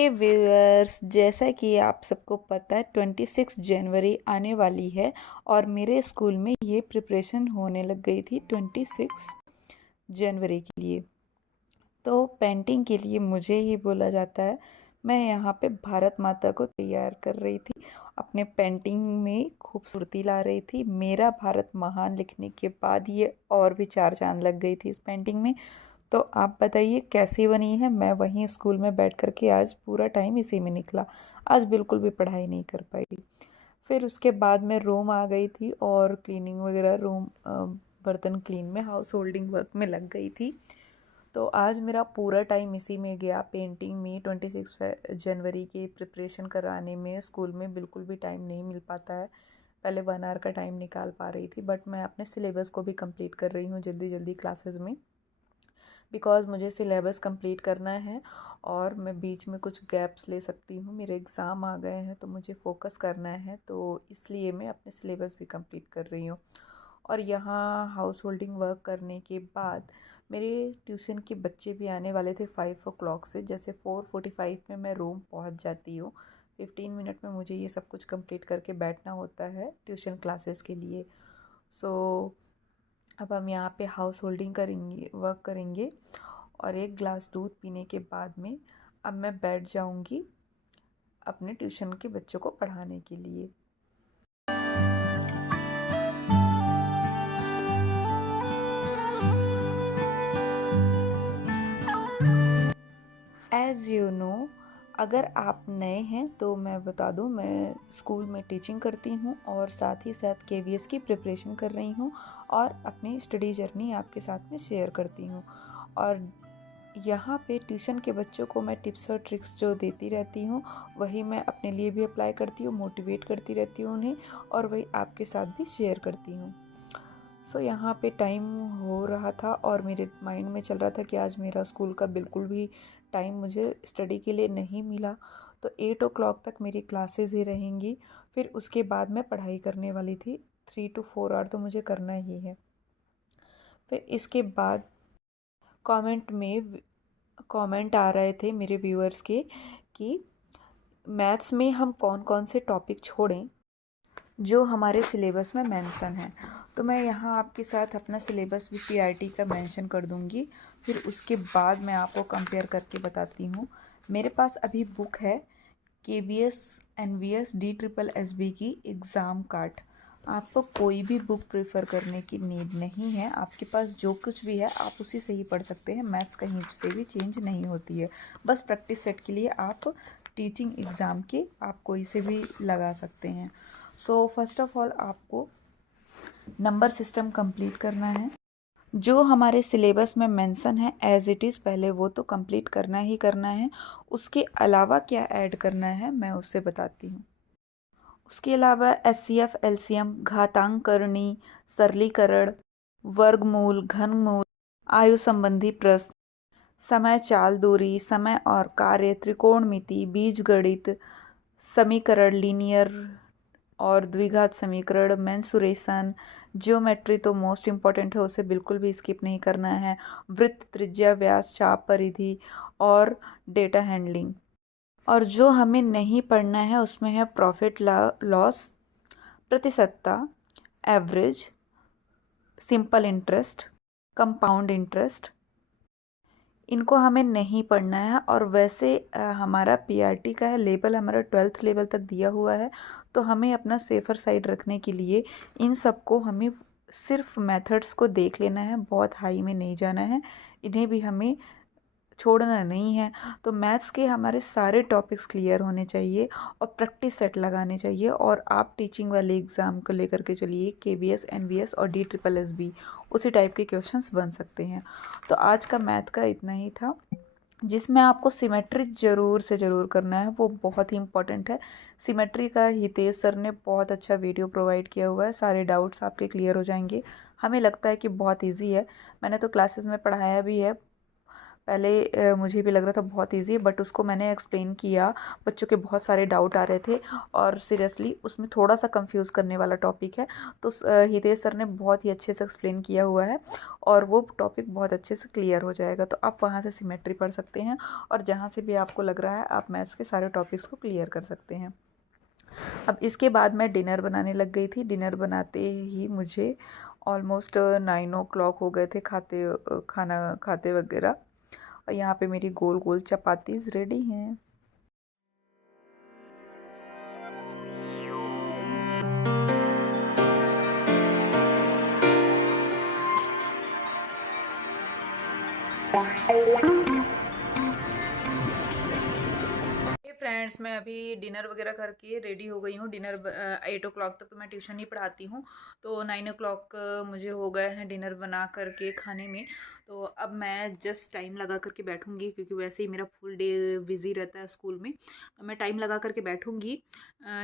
हे viewers, जैसा कि आप सबको पता है 26 जनवरी आने वाली है और मेरे स्कूल में ये प्रिपरेशन होने लग गई थी 26 जनवरी के लिए। तो पेंटिंग के लिए मुझे ये बोला जाता है, मैं यहाँ पे भारत माता को तैयार कर रही थी, अपने पेंटिंग में खूबसूरती ला रही थी। मेरा भारत महान लिखने के बाद ये और भी चार चांद लग गई थी इस पेंटिंग में। तो आप बताइए कैसी बनी है। मैं वहीं स्कूल में बैठ कर के आज पूरा टाइम इसी में निकला, आज बिल्कुल भी पढ़ाई नहीं कर पाई। फिर उसके बाद मैं रूम आ गई थी और क्लीनिंग वगैरह रूम बर्तन क्लीन में हाउस होल्डिंग वर्क में लग गई थी। तो आज मेरा पूरा टाइम इसी में गया, पेंटिंग में। 26 जनवरी की प्रिपरेशन कराने में स्कूल में बिल्कुल भी टाइम नहीं मिल पाता है। पहले 1 आवर का टाइम निकाल पा रही थी, बट मैं अपने सिलेबस को भी कंप्लीट कर रही हूँ जल्दी जल्दी क्लासेस में, बिकॉज़ मुझे सिलेबस कंप्लीट करना है और मैं बीच में कुछ गैप्स ले सकती हूँ। मेरे एग्ज़ाम आ गए हैं तो मुझे फोकस करना है, तो इसलिए मैं अपने सिलेबस भी कंप्लीट कर रही हूँ। और यहाँ हाउस होल्डिंग वर्क करने के बाद मेरे ट्यूशन के बच्चे भी आने वाले थे 5 o'clock से। जैसे 4:45 में मैं रूम पहुँच जाती हूँ। 15 मिनट में मुझे ये सब कुछ कंप्लीट करके बैठना होता है ट्यूशन क्लासेस के लिए। सो अब हम यहाँ पे हाउस होल्डिंग करेंगे, वर्क करेंगे, और 1 ग्लास दूध पीने के बाद में अब मैं बैठ जाऊँगी अपने ट्यूशन के बच्चों को पढ़ाने के लिए। एज़ यू नो, अगर आप नए हैं तो मैं बता दूं, मैं स्कूल में टीचिंग करती हूं और साथ ही साथ केवीएस की प्रिपरेशन कर रही हूं और अपनी स्टडी जर्नी आपके साथ में शेयर करती हूं। और यहाँ पे ट्यूशन के बच्चों को मैं टिप्स और ट्रिक्स जो देती रहती हूँ वही मैं अपने लिए भी अप्लाई करती हूँ, मोटिवेट करती रहती हूँ उन्हें, और वही आपके साथ भी शेयर करती हूँ। सो यहाँ पे टाइम हो रहा था और मेरे माइंड में चल रहा था कि आज मेरा स्कूल का बिल्कुल भी टाइम मुझे स्टडी के लिए नहीं मिला। तो 8 o'clock तक मेरी क्लासेस ही रहेंगी, फिर उसके बाद मैं पढ़ाई करने वाली थी। 3 to 4 आवर तो मुझे करना ही है। फिर इसके बाद कमेंट आ रहे थे मेरे व्यूअर्स के कि मैथ्स में हम कौन कौन से टॉपिक छोड़ें जो हमारे सिलेबस में मेंशन है। तो मैं यहाँ आपके साथ अपना सिलेबस भी पीआरटी का मेंशन कर दूँगी, फिर उसके बाद मैं आपको कंपेयर करके बताती हूँ। मेरे पास अभी बुक है केवीएस एनवीएस DSSB की एग्ज़ाम कार्ड। आपको कोई भी बुक प्रेफर करने की नीड नहीं है, आपके पास जो कुछ भी है आप उसी से ही पढ़ सकते हैं। मैथ्स कहीं से भी चेंज नहीं होती है, बस प्रैक्टिस सेट के लिए आप टीचिंग एग्ज़ाम के आप कोई से भी लगा सकते हैं। सो फर्स्ट ऑफ ऑल आपको नंबर सिस्टम कंप्लीट करना है। जो हमारे सिलेबस में मेंशन है एज इट इज़ पहले वो तो कंप्लीट करना ही करना है। उसके अलावा क्या ऐड करना है मैं उससे बताती हूँ। उसके अलावा एचसीएफ, एलसीएम, घातांक करनी, सरलीकरण, वर्गमूल, घनमूल, आयु संबंधी प्रश्न, समय चाल दूरी, समय और कार्य, त्रिकोणमिति, बीजगणित, समीकरण, लीनियर और द्विघात समीकरण, मेंसुरेशन, ज्योमेट्री तो मोस्ट इम्पॉर्टेंट है, उसे बिल्कुल भी स्किप नहीं करना है, वृत्त, त्रिज्या, व्यास, चाप, परिधि और डेटा हैंडलिंग। और जो हमें नहीं पढ़ना है उसमें है प्रॉफिट लॉस, प्रतिशतता, average, simple interest, compound interest. इनको हमें नहीं पढ़ना है। और वैसे हमारा पीआरटी का है लेवल, हमारा 12th लेवल तक दिया हुआ है, तो हमें अपना सेफर साइड रखने के लिए इन सब को हमें सिर्फ मेथड्स को देख लेना है, बहुत हाई में नहीं जाना है, इन्हें भी हमें छोड़ना नहीं है। तो मैथ्स के हमारे सारे टॉपिक्स क्लियर होने चाहिए और प्रैक्टिस सेट लगाने चाहिए। और आप टीचिंग वाले एग्ज़ाम को लेकर के चलिए, केवीएस, एनवीएस और DSSB उसी टाइप के क्वेश्चंस बन सकते हैं। तो आज का मैथ का इतना ही था, जिसमें आपको सिमेट्री ज़रूर से ज़रूर करना है, वो बहुत ही इंपॉर्टेंट है। सिमेट्री का हितेश सर ने बहुत अच्छा वीडियो प्रोवाइड किया हुआ है, सारे डाउट्स आपके क्लियर हो जाएंगे। हमें लगता है कि बहुत ईजी है, मैंने तो क्लासेस में पढ़ाया भी है, पहले मुझे भी लग रहा था बहुत इजी है, बट उसको मैंने एक्सप्लेन किया, बच्चों के बहुत सारे डाउट आ रहे थे और सीरियसली उसमें थोड़ा सा कंफ्यूज करने वाला टॉपिक है। तो हितेश सर ने बहुत ही अच्छे से एक्सप्लेन किया हुआ है और वो टॉपिक बहुत अच्छे से क्लियर हो जाएगा। तो आप वहाँ से सिमेट्री पढ़ सकते हैं और जहाँ से भी आपको लग रहा है आप मैथ्स के सारे टॉपिक्स को क्लियर कर सकते हैं। अब इसके बाद मैं डिनर बनाने लग गई थी। डिनर बनाते ही मुझे ऑलमोस्ट 9 o'clock हो गए थे खाना खाते वगैरह। और यहाँ पे मेरी गोल गोल चपातीज रेडी हैं। फ्रेंड्स, मैं अभी डिनर वगैरह करके रेडी हो गई हूँ। डिनर 8 o'clock तक तो मैं ट्यूशन ही पढ़ाती हूँ, तो 9 o'clock मुझे हो गए हैं डिनर बना करके खाने में। तो अब मैं जस्ट टाइम लगा करके बैठूँगी, क्योंकि वैसे ही मेरा फुल डे बिज़ी रहता है स्कूल में। तो मैं टाइम लगा करके बैठूँगी।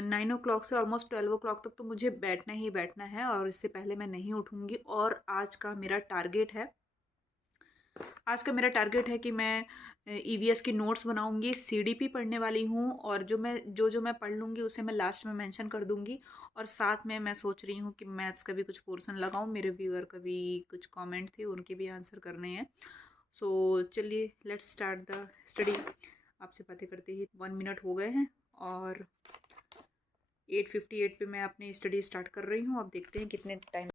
9 o'clock से ऑलमोस्ट 12 o'clock तक तो मुझे बैठना ही बैठना है और इससे पहले मैं नहीं उठूँगी। और आज का मेरा टारगेट है कि मैं ईवीएस की नोट्स बनाऊंगी, सीडीपी पढ़ने वाली हूँ और जो मैं पढ़ लूँगी उसे मैं लास्ट में मेंशन कर दूँगी। और साथ में मैं सोच रही हूँ कि मैथ्स का भी कुछ पोर्शन लगाऊँ। मेरे व्यूअर का भी कुछ कमेंट थे, उनके भी आंसर करने हैं। सो चलिए, लेट्स स्टार्ट द स्टडी। आपसे बातें करते ही 1 मिनट हो गए हैं और 8:58 पे मैं अपनी स्टडी स्टार्ट कर रही हूँ। अब देखते हैं कितने टाइम।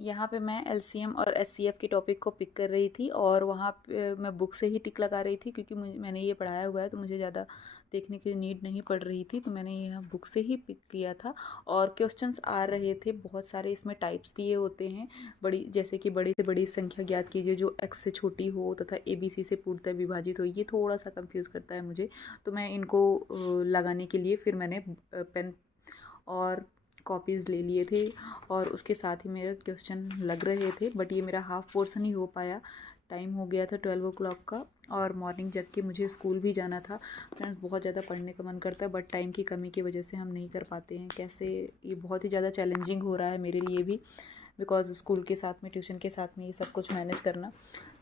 यहाँ पे मैं एलसीएम और एचसीएफ के टॉपिक को पिक कर रही थी और वहाँ पे मैं बुक से ही टिक लगा रही थी, क्योंकि मैंने ये पढ़ाया हुआ है तो मुझे ज़्यादा देखने की नीड नहीं पड़ रही थी। तो मैंने यह बुक से ही पिक किया था और क्वेश्चंस आ रहे थे बहुत सारे। इसमें टाइप्स दिए होते हैं, बड़ी जैसे कि बड़ी से बड़ी संख्या ज्ञात कीजिए जो एक्स से छोटी हो तथा ABC से पूर्णतः विभाजित हो। ये थोड़ा सा कंफ्यूज करता है मुझे, तो मैं इनको लगाने के लिए फिर मैंने पेन और कॉपीज़ ले लिए थे और उसके साथ ही मेरे क्वेश्चन लग रहे थे, बट ये मेरा हाफ पोर्शन ही हो पाया। टाइम हो गया था 12 o'clock का और मॉर्निंग जग के मुझे स्कूल भी जाना था। फ्रेंड्स, बहुत ज़्यादा पढ़ने का मन करता है, बट टाइम की कमी की वजह से हम नहीं कर पाते हैं। कैसे, ये बहुत ही ज़्यादा चैलेंजिंग हो रहा है मेरे लिए भी, बिकॉज स्कूल के साथ में ट्यूशन के साथ में ये सब कुछ मैनेज करना।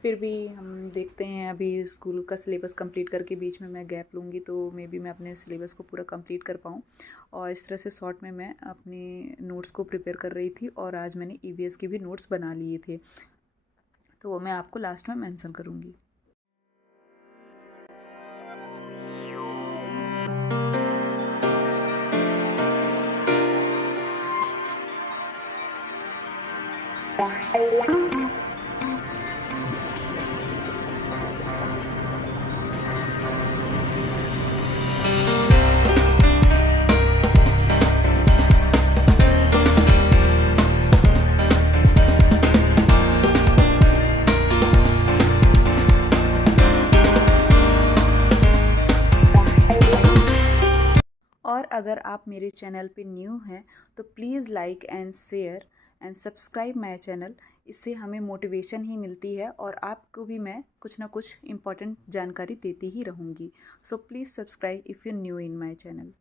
फिर भी हम देखते हैं, अभी स्कूल का सिलेबस कंप्लीट करके बीच में मैं गैप लूँगी तो मे बी मैं अपने सिलेबस को पूरा कंप्लीट कर पाऊँ। और इस तरह से शॉर्ट में मैं अपने नोट्स को प्रिपेयर कर रही थी और आज मैंने ईवीएस के भी नोट्स बना लिए थे, तो वो मैं आपको लास्ट में मेंशन करूँगी। और अगर आप मेरे चैनल पे न्यू हैं तो please like and share and subscribe my channel. इससे हमें मोटिवेशन ही मिलती है और आपको भी मैं कुछ ना कुछ इम्पॉर्टेंट जानकारी देती ही रहूँगी। So please subscribe if you new in my channel.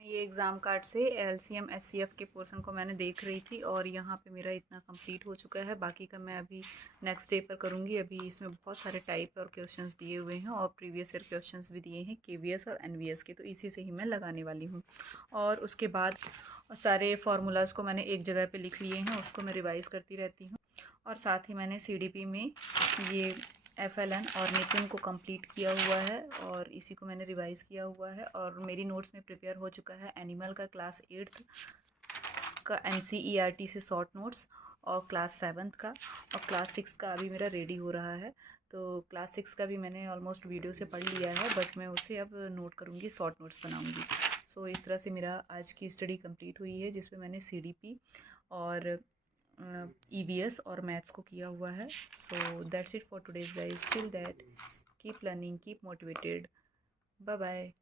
ये एग्ज़ाम कार्ड से एलसीएम एचसीएफ के पोर्शन को मैंने देख रही थी और यहाँ पे मेरा इतना कंप्लीट हो चुका है। बाकी का मैं अभी नेक्स्ट डे पर करूँगी। अभी इसमें बहुत सारे टाइप और क्वेश्चंस दिए हुए हैं और प्रीवियस ईयर क्वेश्चंस भी दिए हैं केवीएस और एनवीएस के, तो इसी से ही मैं लगाने वाली हूँ। और उसके बाद सारे फार्मूलाज़ को मैंने एक जगह पर लिख लिए हैं, उसको मैं रिवाइज़ करती रहती हूँ। और साथ ही मैंने CDP में ये FLN और नितिन को कंप्लीट किया हुआ है और इसी को मैंने रिवाइज़ किया हुआ है। और मेरी नोट्स में प्रिपेयर हो चुका है एनिमल का क्लास 8th का NCERT से शॉर्ट नोट्स और क्लास 7th का, और क्लास 6 का अभी मेरा रेडी हो रहा है। तो क्लास 6 का भी मैंने ऑलमोस्ट वीडियो से पढ़ लिया है, बट मैं उसे अब नोट करूँगी, शॉर्ट नोट्स बनाऊँगी। सो इस तरह से मेरा आज की स्टडी कंप्लीट हुई है, जिसमें मैंने CDP और EVS और मैथ्स को किया हुआ है। So that's it for today's guys. Till that, keep learning, keep motivated, bye bye.